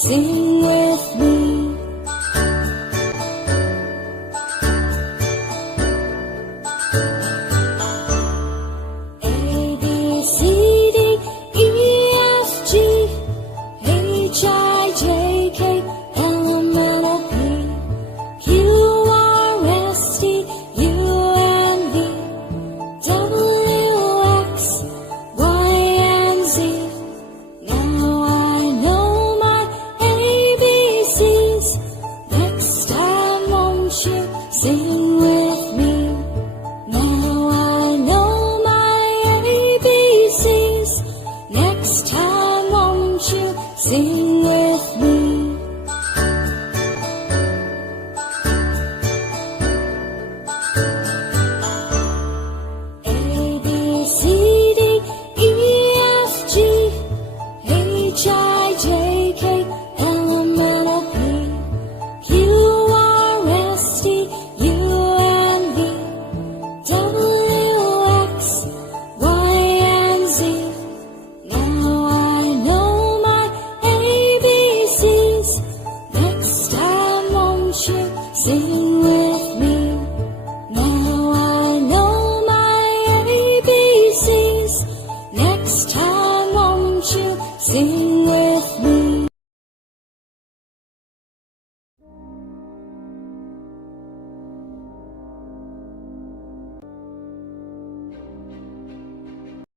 Sing with me. A, B, C, D, E, F, G, H, I, J, K, L, M, N, O, P, Q, R, S, T, U, N, V, W, X, Y, and Z. Now I know my ABCs. Next time won't you sing with me? Now I know my ABCs. Next time won't you sing with me?